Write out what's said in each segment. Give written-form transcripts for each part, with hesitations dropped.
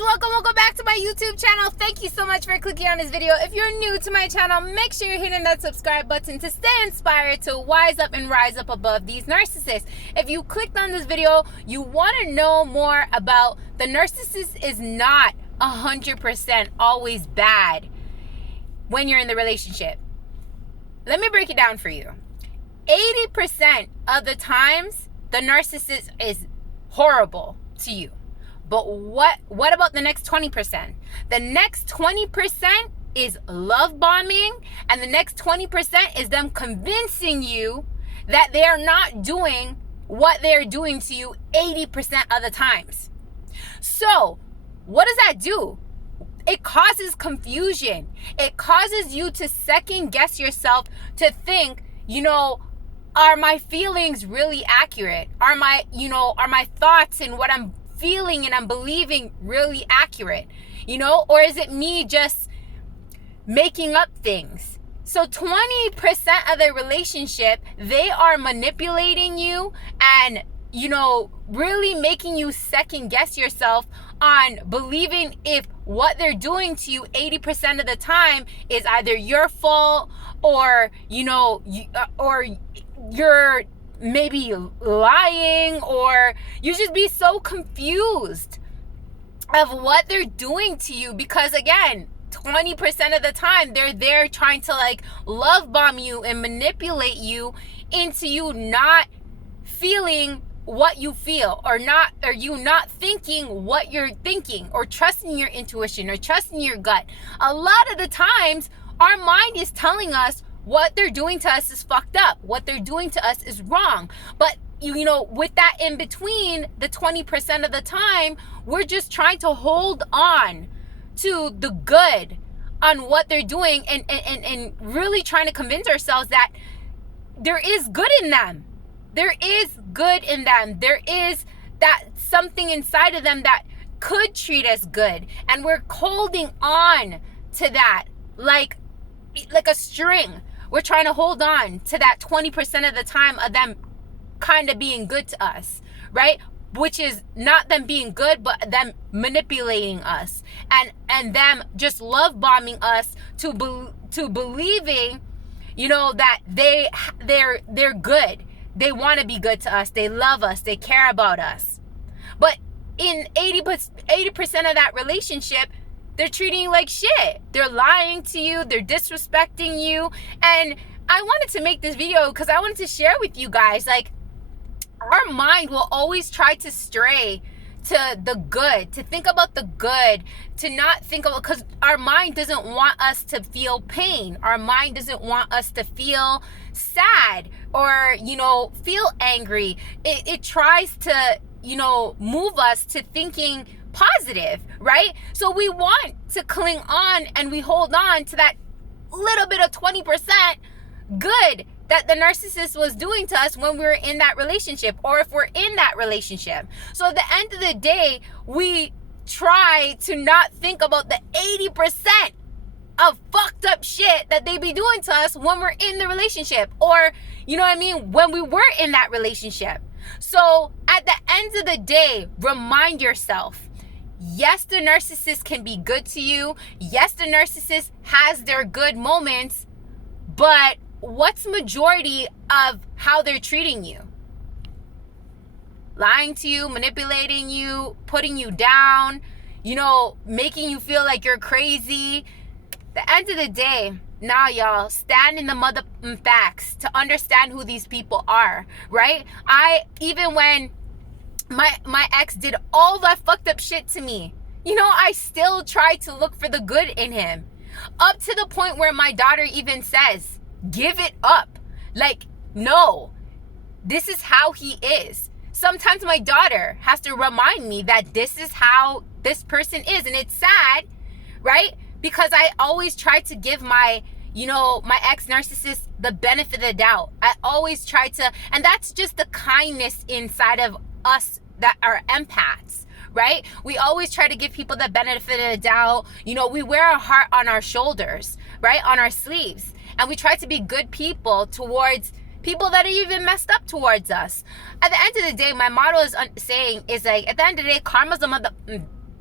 welcome back to my YouTube channel. Thank you so much for clicking on this video. If you're new to my channel, make sure you're hitting that subscribe button to stay inspired to wise up and rise up above these narcissists. If you clicked on this video, you want to know more about the narcissist is not 100% always bad when you're in the relationship. Let me break it down for you. 80% of the times, the narcissist is horrible to you. But what about the next 20%? The next 20% is love bombing, and the next 20% is them convincing you that they're not doing what they're doing to you 80% of the times. So, what does that do? It causes confusion. It causes you to second guess yourself, to think, are my feelings really accurate? Are my thoughts and what I'm feeling and I'm believing really accurate? Or is it me just making up things? So 20% of the relationship, they are manipulating you and, really making you second guess yourself on believing if what they're doing to you 80% of the time is either your fault or, or you're maybe lying, or you just be so confused of what they're doing to you, because again, 20% of the time they're there trying to love bomb you and manipulate you into you not feeling what you feel, or you not thinking what you're thinking, or trusting your intuition or trusting your gut. A lot of the times our mind is telling us what they're doing to us is fucked up. What they're doing to us is wrong. But, with that in between, the 20% of the time, we're just trying to hold on to the good on what they're doing and really trying to convince ourselves that there is good in them. There is good in them. There is that something inside of them that could treat us good. And we're holding on to that like a string. We're trying to hold on to that 20% of the time of them kind of being good to us, right? Which is not them being good, but them manipulating us and them just love bombing us to believing, that they're good. They want to be good to us. They love us. They care about us. But in 80% of that relationship, they're treating you like shit. They're lying to you. They're disrespecting you. And I wanted to make this video because I wanted to share with you guys, our mind will always try to stray to the good, to think about the good, to not think about, because our mind doesn't want us to feel pain. Our mind doesn't want us to feel sad or, feel angry. It tries to, move us to thinking positive, right? So we want to cling on and we hold on to that little bit of 20% good that the narcissist was doing to us when we were in that relationship, or if we're in that relationship. So at the end of the day, we try to not think about the 80% of fucked up shit that they be doing to us when we're in the relationship, or when we were in that relationship. So at the end of the day, remind yourself, yes, the narcissist can be good to you. Yes, the narcissist has their good moments, but what's majority of how they're treating you? Lying to you, manipulating you, putting you down, making you feel like you're crazy. The end of the day, now y'all, stand in the mother facts to understand who these people are, right? Even when my ex did all that fucked up shit to me, I still tried to look for the good in him. Up to the point where my daughter even says, give it up. No, this is how he is. Sometimes my daughter has to remind me that this is how this person is. And it's sad, right? Because I always try to give my ex-narcissist the benefit of the doubt. I always try to, and that's just the kindness inside of us that are empaths, right? We always try to give people the benefit of the doubt. We wear our heart on our shoulders, right? On our sleeves. And we try to be good people towards people that are even messed up towards us. At the end of the day, my motto is saying is at the end of the day, karma's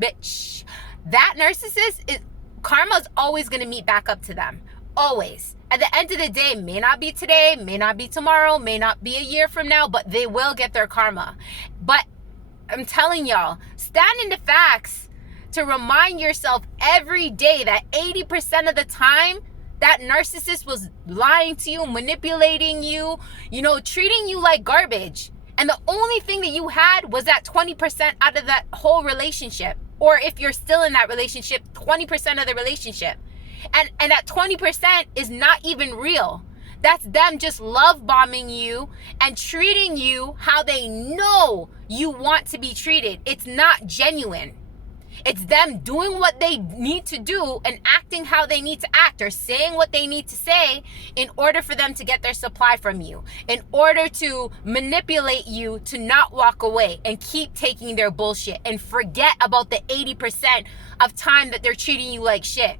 bitch. That narcissist, karma's always going to meet back up to them. Always. At the end of the day, may not be today, may not be tomorrow, may not be a year from now, but they will get their karma. But I'm telling y'all, stand in the facts to remind yourself every day that 80% of the time, that narcissist was lying to you, manipulating you, treating you like garbage. And the only thing that you had was that 20% out of that whole relationship. Or if you're still in that relationship, 20% of the relationship. And that 20% is not even real. That's them just love bombing you and treating you how they know you want to be treated. It's not genuine. It's them doing what they need to do and acting how they need to act, or saying what they need to say in order for them to get their supply from you, in order to manipulate you to not walk away and keep taking their bullshit and forget about the 80% of time that they're treating you like shit.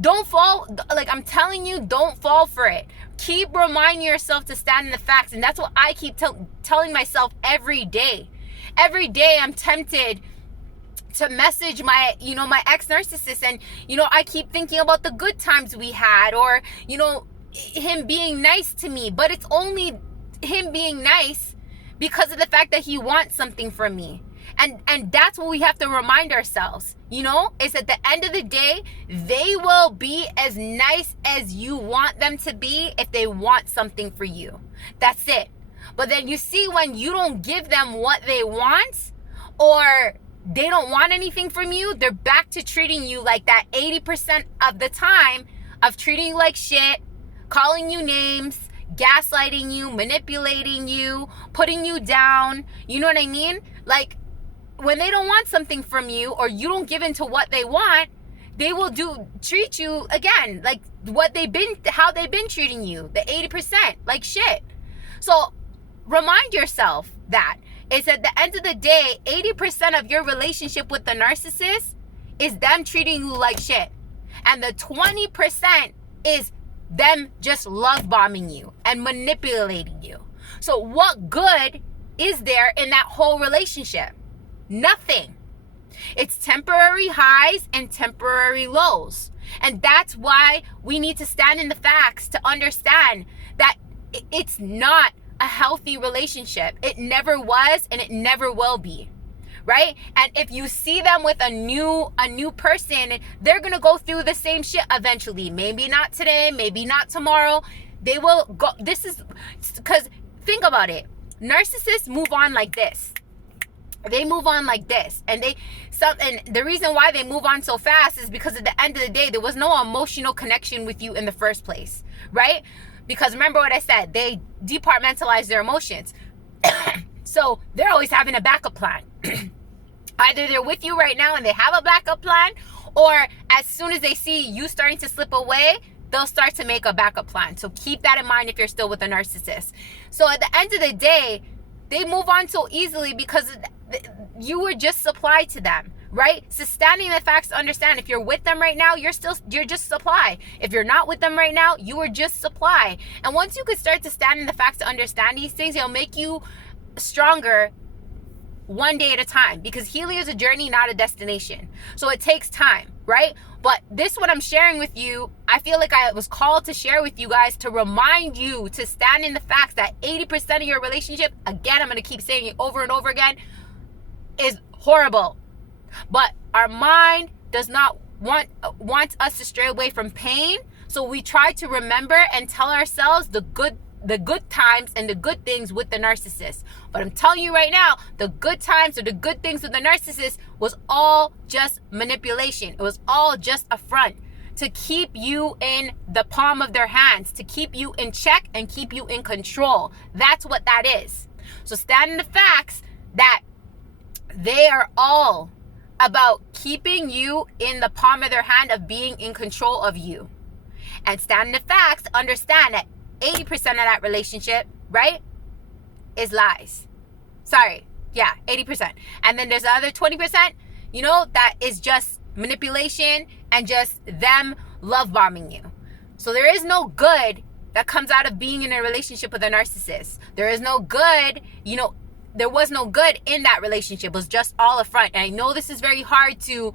Don't fall, like I'm telling you, don't fall for it. Keep reminding yourself to stand in the facts. And that's what I keep telling myself every day. Every day I'm tempted to message my ex-narcissist, and I keep thinking about the good times we had, or him being nice to me, but it's only him being nice because of the fact that he wants something from me. And that's what we have to remind ourselves, is at the end of the day, they will be as nice as you want them to be if they want something for you. That's it. But then you see, when you don't give them what they want, or they don't want anything from you, they're back to treating you like that 80% of the time of treating you like shit, calling you names, gaslighting you, manipulating you, putting you down. You know what I mean? Like, when they don't want something from you, or you don't give in to what they want, they will treat you again like how they've been treating you, the 80%, like shit. So remind yourself that it's at the end of the day, 80% of your relationship with the narcissist is them treating you like shit. And the 20% is them just love bombing you and manipulating you. So what good is there in that whole relationship? Nothing. It's temporary highs and temporary lows. And that's why we need to stand in the facts to understand that it's not a healthy relationship. It never was, and it never will be. Right? And if you see them with a new person, they're going to go through the same shit eventually. Maybe not today, maybe not tomorrow. They will go. This is because, think about it. Narcissists move on like this. They move on like this. And the reason why they move on so fast is because at the end of the day, there was no emotional connection with you in the first place. Right? Because remember what I said, they departmentalize their emotions. So they're always having a backup plan. Either they're with you right now and they have a backup plan, or as soon as they see you starting to slip away, they'll start to make a backup plan. So keep that in mind if you're still with a narcissist. So at the end of the day, they move on so easily because you were just supplied to them. Right? So standing in the facts to understand, if you're with them right now, you're just supply. If you're not with them right now, you are just supply. And once you could start to stand in the facts to understand these things, it'll make you stronger one day at a time, because healing is a journey, not a destination. So it takes time, right? But this, what I'm sharing with you, I feel like I was called to share with you guys to remind you to stand in the facts that 80% of your relationship, again, I'm going to keep saying it over and over again, is horrible. But our mind does not want us to stray away from pain. So we try to remember and tell ourselves the good times and the good things with the narcissist. But I'm telling you right now, the good times or the good things with the narcissist was all just manipulation. It was all just a front to keep you in the palm of their hands, to keep you in check and keep you in control. That's what that is. So stand in the facts that they are all about keeping you in the palm of their hand, of being in control of you. And stand in the facts, understand that 80% of that relationship, right, is lies. Sorry. Yeah, 80%. And then there's the other 20%, that is just manipulation and just them love bombing you. So there is no good that comes out of being in a relationship with a narcissist. There is no good, there was no good in that relationship. It was just all a front. And I know this is very hard to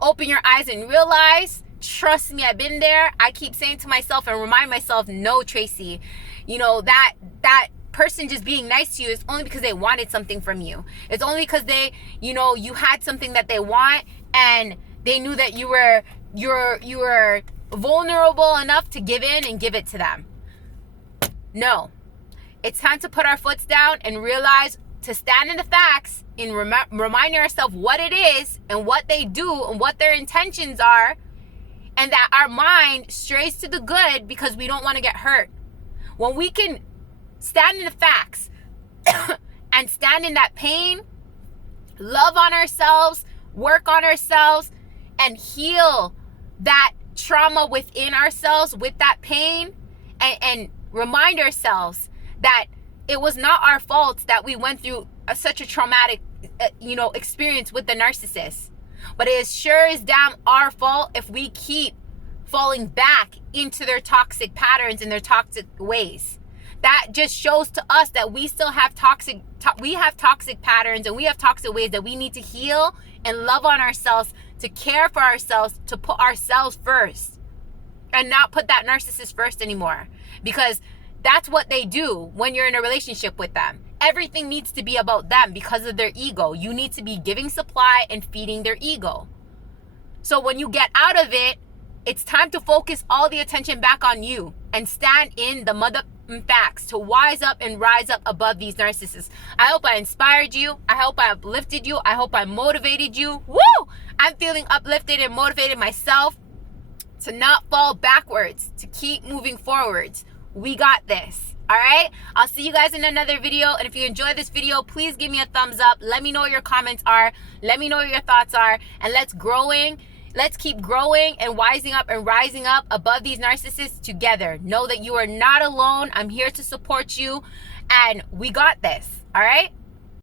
open your eyes and realize. Trust me, I've been there. I keep saying to myself and remind myself, no, Tracy, you know, that person just being nice to you is only because they wanted something from you. It's only because they, you know, you had something that they want, and they knew that you were vulnerable enough to give in and give it to them. No. It's time to put our foots down and realize to stand in the facts and remind ourselves what it is and what they do and what their intentions are, and that our mind strays to the good because we don't want to get hurt. When we can stand in the facts and stand in that pain, love on ourselves, work on ourselves, and heal that trauma within ourselves with that pain, and remind ourselves that it was not our fault that we went through such a traumatic experience with the narcissist. But it is sure as damn our fault if we keep falling back into their toxic patterns and their toxic ways. That just shows to us that we still have toxic patterns, and we have toxic ways that we need to heal and love on ourselves, to care for ourselves, to put ourselves first and not put that narcissist first anymore. Because that's what they do when you're in a relationship with them. Everything needs to be about them because of their ego. You need to be giving supply and feeding their ego. So when you get out of it, it's time to focus all the attention back on you and stand in the mother facts to wise up and rise up above these narcissists. I hope I inspired you. I hope I uplifted you. I hope I motivated you. Woo! I'm feeling uplifted and motivated myself to not fall backwards, to keep moving forwards. We got this. All right, I'll see you guys in another video. And if you enjoyed this video, please give me a thumbs up. Let me know what your comments are. Let me know what your thoughts are. And let's keep growing and wising up and rising up above these narcissists together. Know that you are not alone. I'm here to support you, and we got this. All right.